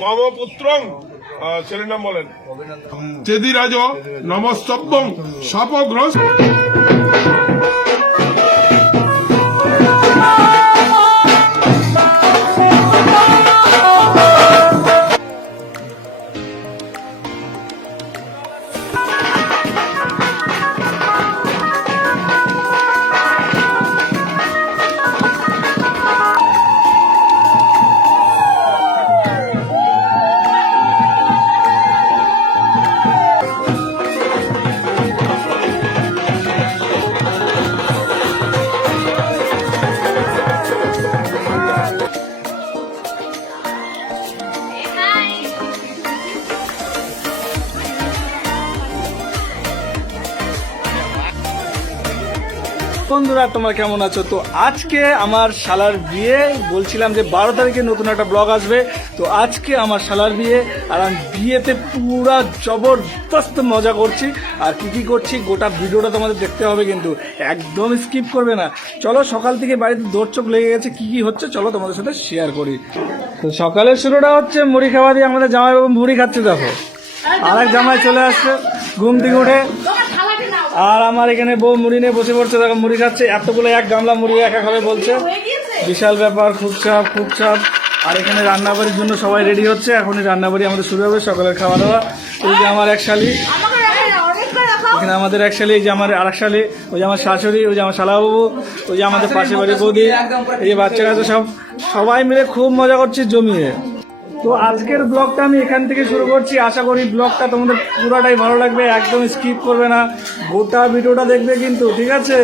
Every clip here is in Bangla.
মম পুত্রং ছেলের নাম বলেন চেদিরাজ নমস্তব্যং শাপগ্রস্ত। বন্ধুরা তোমরা কেমন আছো? তো আজকে আমার শালার বিয়ে, বলছিলাম যে 12 তারিখে নতুন একটা ব্লগ আসবে। তো আজকে আমার শালার বিয়ে, আর আমি বিয়েতে পুরা জবরদস্ত মজা করছি। আর কি করছি গোটা ভিডিওটা তোমাদের দেখতে হবে, কিন্তু একদম স্কিপ করবে না। চলো, সকাল থেকে বাড়িতে দৌড়চোখ লেগে গেছে, কি হচ্ছে চলো তোমাদের সাথে শেয়ার করি। তো সকালের শুরুটা হচ্ছে মুড়ি খাওয়া দিয়ে। আমাদের জামাইবাবু মুড়ি খাচ্ছে, দেখো আর এক জামাই চলে আসছে ঘুম থেকে উঠে, আর আমার এখানে বউ মুড়ি নিয়ে বসে পড়ছে, দেখো মুড়ি খাচ্ছে। এতগুলো এক গামলা মুড়ি একা খাবে বলছে, বিশাল ব্যাপার, খুব চাপ। আর এখানে রান্নাবাড়ির জন্য সবাই রেডি হচ্ছে, এখনই রান্নাবাড়ি আমাদের শুরু হবে, সকালের খাওয়া দাওয়া। ওই যে আমার এক শালি, এখানে আমাদের এক শালি, এই যে আমার আর এক শালি, ওই যে আমার শাশুড়ি, ওই যে আমার শালাবাবু, ওই যে আমাদের পাশে বাড়ির বৌদি, এই যে বাচ্চা কাছে সবাই মিলে খুব মজা করছি জমিয়ে। তো আজকের ব্লগটা আমি এখান থেকে শুরু করছি। আশা করি ব্লগটা তোমাদের পুরাটাই ভালো লাগবে, একদম স্কিপ করবে না, গোটা ভিডিওটা দেখবে কিন্তু, ঠিক আছে?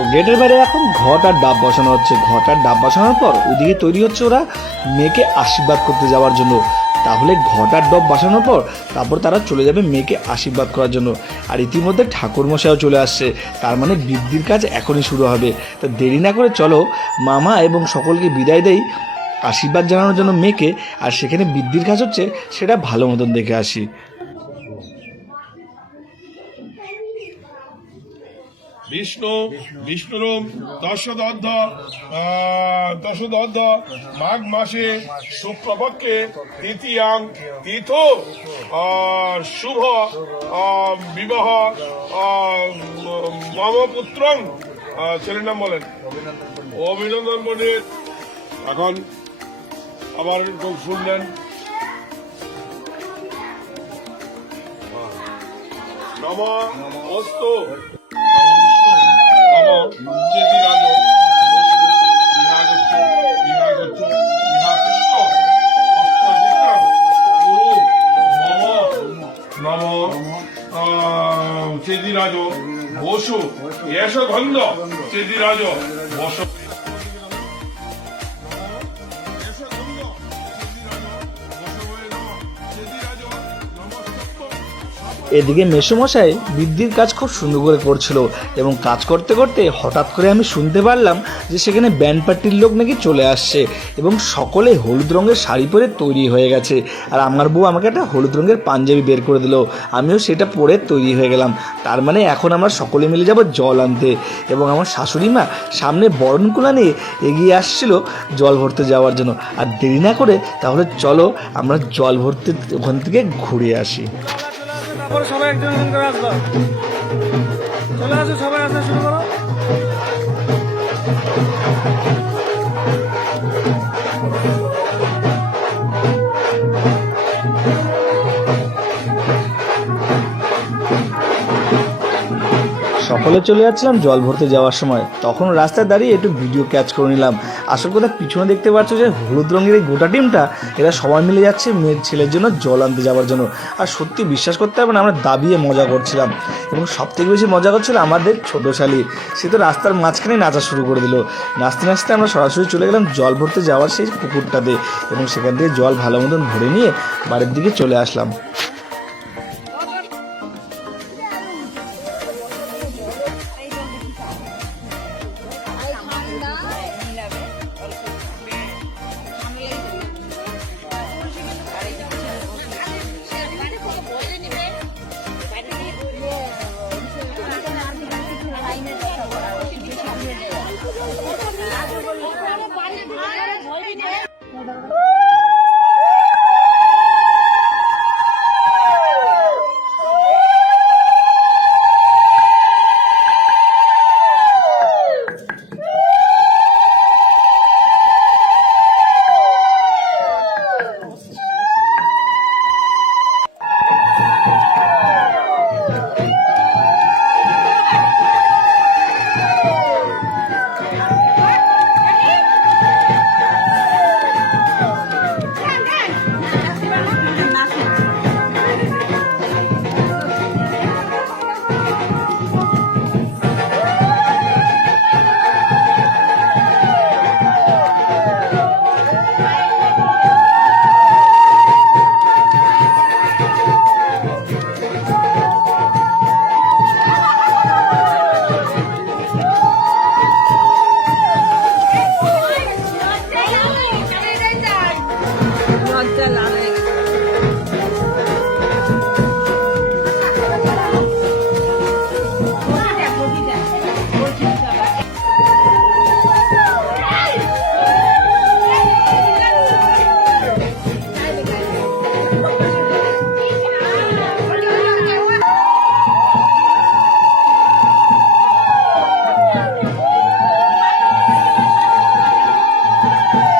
তো গেটের বাইরে এখন ঘট আর ডাব বসানো হচ্ছে। ঘট আর ডাব বসানোর পর ওদিকে তৈরি হচ্ছে ওরা মেয়েকে আশীর্বাদ করতে যাওয়ার জন্য। তাহলে ঘট আর ডাব বসানোর পর তারপর তারা চলে যাবে মেয়েকে আশীর্বাদ করার জন্য। আর ইতিমধ্যে ঠাকুরমশাইও চলে আসছে, তার মানে বৃদ্ধির কাজ এখনই শুরু হবে। তো দেরি না করে চলো মামা এবং সকলকে বিদায় দেই আশীর্বাদ জানানোর জন্য মেয়েকে। আর সেখানে বৃদ্ধির কাজ হচ্ছে সেটা ভালো মতন দেখে আসি। বিষ্ণুরূপ দশদধ্য মাঘ মাসে শুক্লপক্ষে তৃতীয়াং তীর্থ শুভ বিবাহ মম পুত্রং ছেলের নাম বলেন অভিনন্দন পণ্ডিত। এখন আবার শুনলেন নম অস্তু চেদিরাজ বসু এস গন্ধ চেদিরাজ বসু। এদিকে মেসোমশাই বৃদ্ধির কাজ খুব সুন্দর করে করছিল, এবং কাজ করতে করতে হঠাৎ করে আমি শুনতে পারলাম যে সেখানে ব্যান্ড পার্টির লোক নাকি চলে আসছে, এবং সকলে হলুদ রঙের শাড়ি পরে তৈরি হয়ে গেছে। আর আমার বউ আমাকে একটা হলুদ রঙের পাঞ্জাবি বের করে দিল, আমিও সেটা পরে তৈরি হয়ে গেলাম। তার মানে এখন আমরা সকলে মিলে যাব জল আনতে, এবং আমার শাশুড়ি মা সামনে বরণকুলা নিয়ে এগিয়ে আসছিল জল ভরতে যাওয়ার জন্য। আর দেরি না করে তাহলে চলো আমরা জল ভরতে ওখান থেকে ঘুরে আসি। সবাই একজন করে আসবা, চলে আসো, সবাই আসা শুরু করো। সকলে চলে যাচ্ছিলাম জল ভরতে যাওয়ার সময়, তখন রাস্তায় দাঁড়িয়ে একটু ভিডিও ক্যাচ করে নিলাম। আসল কথা পিছনে দেখতে পাচ্ছ যে হলুদ রঙের এই গোটা টিমটা এরা সবাই মিলে যাচ্ছে মেয়ের ছেলের জন্য জল আনতে যাওয়ার জন্য। আর সত্যি বিশ্বাস করতে হবে না, আমরা দাবিয়ে মজা করছিলাম, এবং সব থেকে বেশি মজা করছিল আমাদের ছোটো শালি। সে তো রাস্তার মাঝখানে নাচা শুরু করে দিল। নাচতে নাচতে আমরা সরাসরি চলে গেলাম জল ভরতে যাওয়ার সেই পুকুরটাতে, এবং সেখান থেকে জল ভালো মতন ভরে নিয়ে বাড়ির দিকে চলে আসলাম।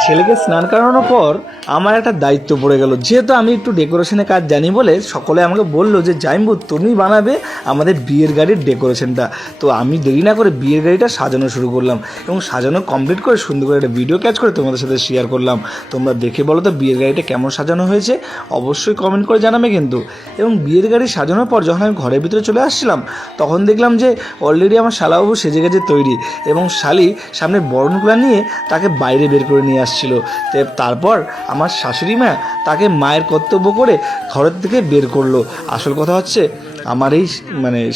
ছেলেকে স্নান করানোর পর আমার একটা দায়িত্ব পড়ে গেল। যেহেতু আমি একটু ডেকোরেশনের কাজ জানি বলে সকলে আমাকে বললো যে জাইম্বু তুমি বানাবে আমাদের বিয়ের গাড়ির ডেকোরেশনটা। তো আমি দেরি না করে বিয়ের গাড়িটা সাজানো শুরু করলাম এবং সাজানো কমপ্লিট করে সুন্দর করে একটা ভিডিও ক্যাচ করে তোমাদের সাথে শেয়ার করলাম। তোমরা দেখে বলো তো বিয়ের গাড়িটা কেমন সাজানো হয়েছে, অবশ্যই কমেন্ট করে জানাবে কিন্তু। এবং বিয়ের গাড়ি সাজানোর পর যখন আমি ঘরের ভিতরে চলে আসছিলাম তখন দেখলাম যে অলরেডি আমার শালাবাবু সেজে গেছে তৈরি এবং শালি সামনে বরণগুলা নিয়ে তাকে বাইরে বের করে নিয়ে আসছিল। তারপর আমার শাশুড়ি মা তাকে মায়ের কর্তব্য করে ঘরের থেকে বের করলো। আসল কথা হচ্ছে আমার এই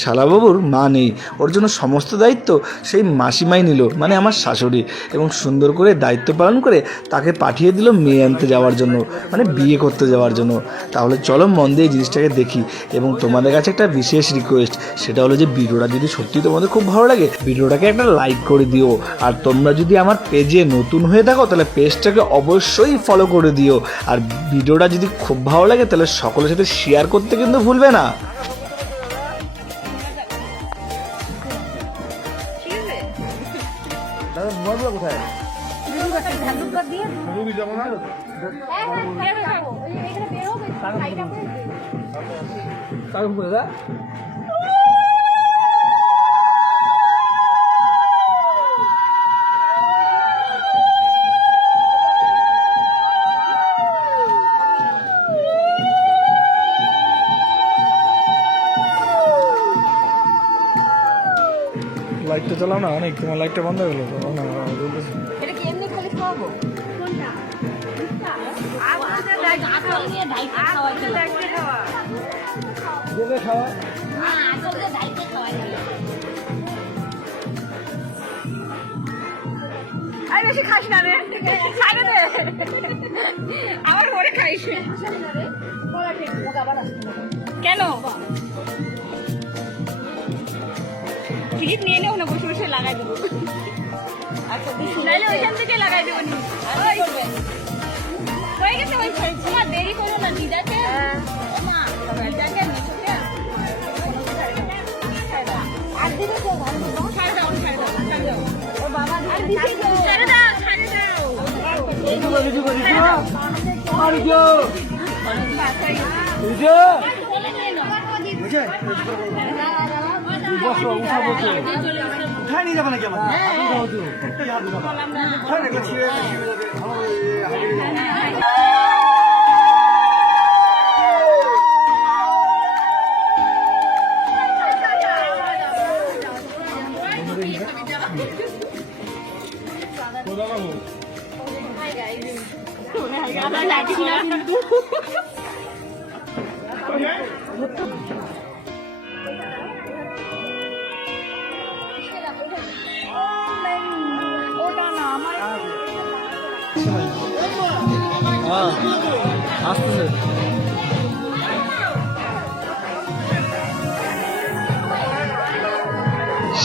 শালাবাবুর মা নেই, ওর জন্য সমস্ত দায়িত্ব সেই মাসিমাই নিল, মানে আমার শাশুড়ি, এবং সুন্দর করে দায়িত্ব পালন করে তাকে পাঠিয়ে দিল মেয়ে আনতে যাওয়ার জন্য, মানে বিয়ে করতে যাওয়ার জন্য। তাহলে চলো মন দিয়ে এই জিনিসটাকে দেখি। এবং তোমাদের কাছে একটা বিশেষ রিকোয়েস্ট, সেটা হলো যে ভিডিওটা যদি সত্যি তোমাদের খুব ভালো লাগে ভিডিওটাকে একটা লাইক করে দিও। আর তোমরা যদি আমার পেজে নতুন হয়ে থাকো তাহলে পেজটাকে অবশ্যই ফলো করে দিও। আর ভিডিওটা যদি খুব ভালো লাগে তাহলে সকলের সাথে শেয়ার করতে কিন্তু ভুলবে না। কোথায় লাইটটা চালাও না, অনেক তোমার লাইটটা বন্ধ হয়ে গেলো। এটা কি এমনি খালি খাওয়াবো? কোনটা? আমাদের দায়িত্ব খাওয়া ছিল। দেবে খাওয়া না, আসলে দায়িত্ব খাওয়া ছিল। আরে বেশি খাস না রে, খাইবে রে। আমার ঘরে খাইস। কেন? টিকিট নিয়ে নেও না, বসে বসে লাগাই দেবো। আচ্ছা, নাহলে ওইখান থেকে লাগাই দেবো নি। হয়ে গেছে, ওই তোমার দেরি করো না দিদাকে। মা দিদাকে আর দিদি কেউ ভালো ছাড়ে দাও, ছাড়ে দাও, ছাড়ে দাও। ও বাবা আর দিদি ছাড়ে দাও, ছাড়ে দাও। উঠায় নিয়ে যাবে নাকি আমার? আসতেছে।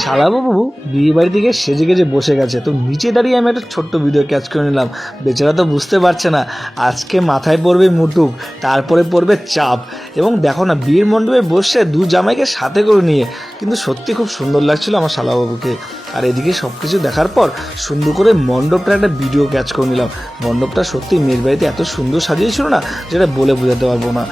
শালাবাবু বিয়ে বাড়ি থেকে সেজে গেজে বসে গেছে, তো নিচে দাঁড়িয়ে আমি একটা ছোট্ট ভিডিও ক্যাচ করে নিলাম। বেচারা তো বুঝতে পারছে না আজকে মাথায় পড়বে মুটুক, তারপরে পড়বে চাপ। এবং দেখো না বিয়ের মণ্ডপে বসে দু জামাইকে সাথে করে নিয়ে, কিন্তু সত্যি খুব সুন্দর লাগছিল আমার শালাবাবুকে। আর এদিকে সব কিছু দেখার পর সুন্দর করে মণ্ডপটা একটা ভিডিও ক্যাচ করে নিলাম। মণ্ডপটা সত্যি মেয়ের বাড়িতে এত সুন্দর সাজিয়েছিল না, যেটা বলে বোঝাতে পারবো না।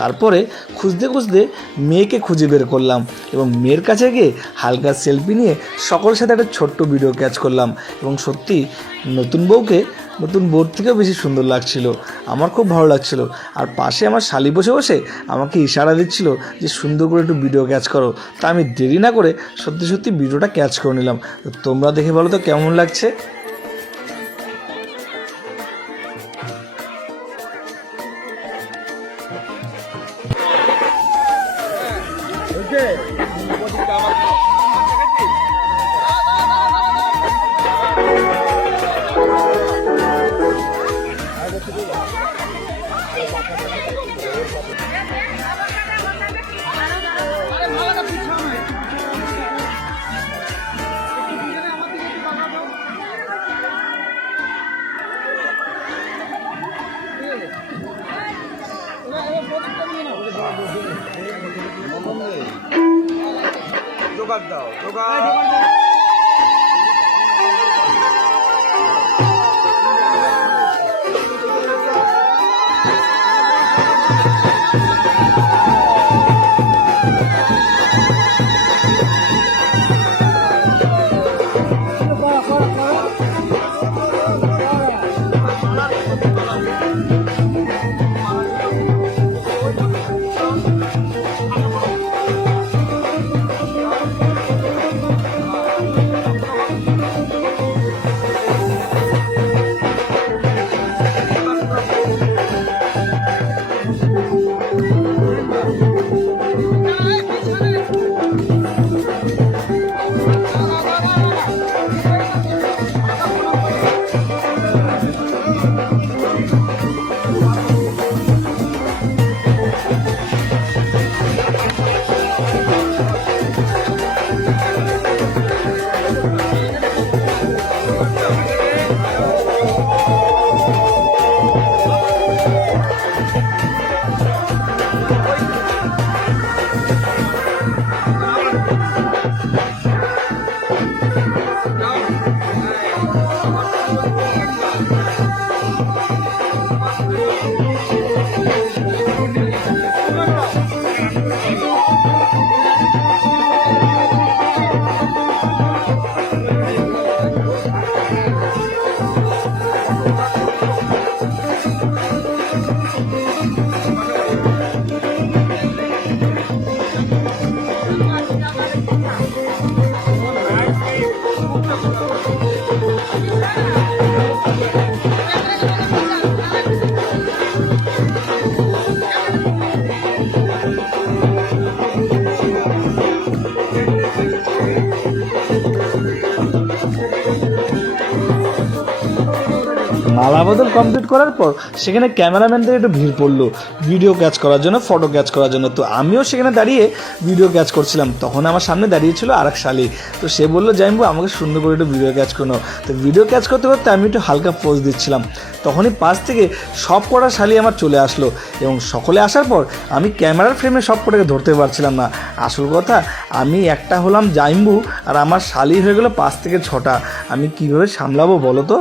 তারপরে খুঁজতে খুঁজতে মেয়েকে খুঁজে বের করলাম এবং মেয়ের কাছে গিয়ে হালকা সেলফি নিয়ে সকলের সাথে একটা ছোট্ট ভিডিও ক্যাচ করলাম। এবং সত্যি নতুন বউকে নতুন বউর থেকেও বেশি সুন্দর লাগছিল, আমার খুব ভালো লাগছিল। আর পাশে আমার শালি বসে বসে আমাকে ইশারা দিচ্ছিল যে সুন্দর করে একটু ভিডিও ক্যাচ করো। তা আমি দেরি না করে সত্যি সত্যি ভিডিওটা ক্যাচ করে নিলাম। তো তোমরা দেখে বলো তো কেমন লাগছে। Okay. ঢোকার দাও ঢোকার মালা বদল কমপ্লিট করার পর সেখানে ক্যামেরাম্যানদের একটু ভিড় পড়লো ভিডিও ক্যাচ করার জন্য, ফটো ক্যাচ করার জন্য। তো আমিও সেখানে দাঁড়িয়ে ভিডিও ক্যাচ করছিলাম। তখন আমার সামনে দাঁড়িয়ে ছিল আরেক শালি। তো সে বললো, জাইম্বু আমাকে সুন্দর করে একটু ভিডিও ক্যাচ করো। তো ভিডিও ক্যাচ করতে করতে আমি একটু হালকা পোজ দিচ্ছিলাম। তখনই পাশ থেকে সব কটা শালি আমার চলে আসলো এবং সকলে আসার পর আমি ক্যামেরার ফ্রেমে সব কটাকে ধরতে পারছিলাম না। আসল কথা, আমি একটা হলাম জাইম্বু আর আমার শালি হয়ে গেলো 5 থেকে 6টা। আমি কীভাবে সামলাবো বলো তো?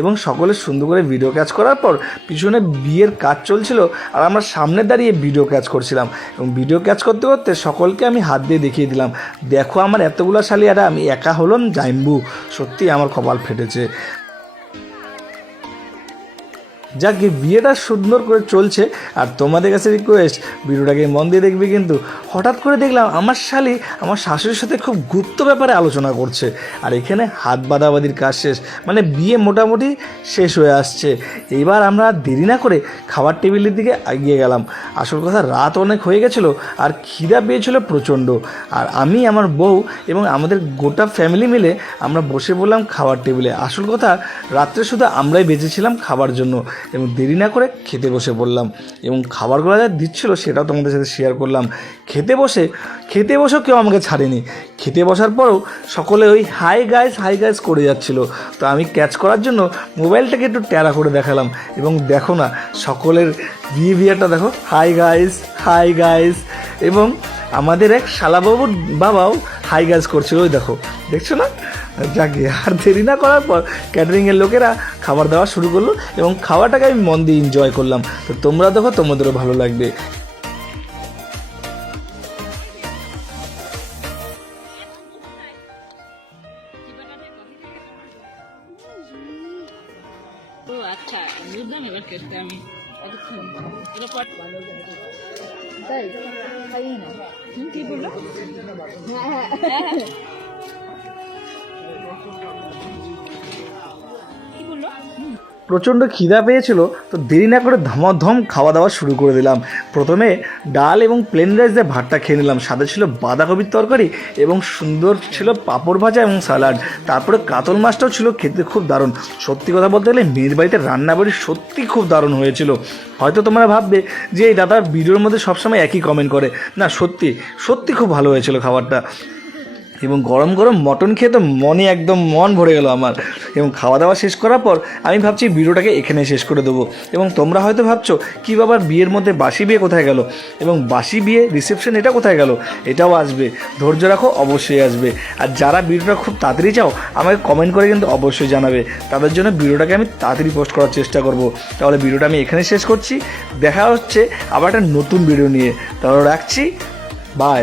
এবং সকলে সুন্দর করে ভিডিও ক্যাচ করার পর পিছনে বিয়ের কাজ চলছিল আর আমরা সামনে দাঁড়িয়ে ভিডিও ক্যাচ করছিলাম। এবং ভিডিও ক্যাচ করতে করতে সকলকে আমি হাত দিয়ে দেখিয়ে দিলাম, দেখো আমার এতগুলো শালি আর আমি একা হলাম জাইম্বু। সত্যি আমার কপাল ফেটেছে। যাক, বিয়েটা সুন্দর করে চলছে আর তোমাদের কাছে রিকোয়েস্ট, ভিডিওটাকে মন দিয়ে দেখবে। কিন্তু হঠাৎ করে দেখলাম আমার শালি আমার শাশুড়ির সাথে খুব গুপ্ত ব্যাপারে আলোচনা করছে। আর এখানে হাত বাঁধাবাঁধির কাজ শেষ, মানে বিয়ে মোটামুটি শেষ হয়ে আসছে। এইবার আমরা দেরি না করে খাবার টেবিলের দিকে এগিয়ে গেলাম। আসল কথা, রাত অনেক হয়ে গেছিলো আর খিদা পেয়েছিল প্রচণ্ড। আর আমি, আমার বউ এবং আমাদের গোটা ফ্যামিলি মিলে আমরা বসে পড়লাম খাবার টেবিলে। আসল কথা, রাত্রে শুধু আমরাই বেঁচেছিলাম খাবার জন্য। এবং দেরি না করে খেতে বসে পড়লাম এবং খাবারগুলো যা দিচ্ছিলো সেটাও তোমাদের সাথে শেয়ার করলাম। খেতে বসেও কেউ আমাকে ছাড়েনি। খেতে বসার পরেও সকলে ওই হাই গাইস করে যাচ্ছিলো। তো আমি ক্যাচ করার জন্য মোবাইলটাকে একটু ট্যারা করে দেখালাম এবং দেখো না, সকলের বিহেভিয়ারটা দেখো, হাই গাইস। এবং আমাদের এক শালাবাবুর বাবাও হাই গাইস করছিল, ওই দেখো, দেখছো না? যাকে আর দেরি না করার পর ক্যাটারিংয়ের লোকেরা খাবার দেওয়া শুরু করলো এবং খাওয়াটাকে আমি মন দিয়ে এনজয় করলাম। তো তোমরা দেখো, তোমাদেরও ভালো লাগবে। ও আচ্ছা, বুঝলাম এবার কেসটা আমি। কি বললো? কি বললো? প্রচণ্ড খিদা পেয়েছিল, তো দেরি না করে ধমাধম খাওয়া দাওয়া শুরু করে দিলাম। প্রথমে ডাল এবং প্লেন রাইস দিয়ে ভাতটা খেয়ে নিলাম। সাথে ছিল বাঁধাকপির তরকারি এবং সুন্দর ছিল পাঁপড় ভাজা এবং স্যালাড। তারপরে কাতল মাছটাও ছিল, খেতে খুব দারুণ। সত্যি কথা বলতে গেলে মেয়ের বাড়িতে রান্নাবাড়ি সত্যি খুব দারুণ হয়েছিল। হয়তো তোমরা ভাববে যে এই দাদা ভিডিওর মধ্যে সবসময় একই কমেন্ট করে, না, সত্যি খুব ভালো হয়েছিল খাবারটা। এবং গরম গরম মটন খেয়ে তো মনে একদম মন ভরে গেল আমার। এবং খাওয়া দাওয়া শেষ করার পর আমি ভাবছি ভিডিওটাকে এখানে শেষ করে দেবো। এবং তোমরা হয়তো ভাবছো কী বাবা বিয়ের মধ্যে বাসি বিয়ে কোথায় গেল, এবং বাসি বিয়ে রিসেপশন এটা কোথায় গেল, এটাও আসবে, ধৈর্য রাখো, অবশ্যই আসবে। আর যারা ভিডিওটা খুব তাড়াতাড়ি চাও আমাকে কমেন্ট করে কিন্তু অবশ্যই জানাবে, তাদের জন্য ভিডিওটাকে আমি তাড়াতাড়ি পোস্ট করার চেষ্টা করব। তাহলে ভিডিওটা আমি এখানে শেষ করছি, দেখা হচ্ছে আবার একটা নতুন ভিডিও নিয়ে, তাহলে রাখছি, বাই।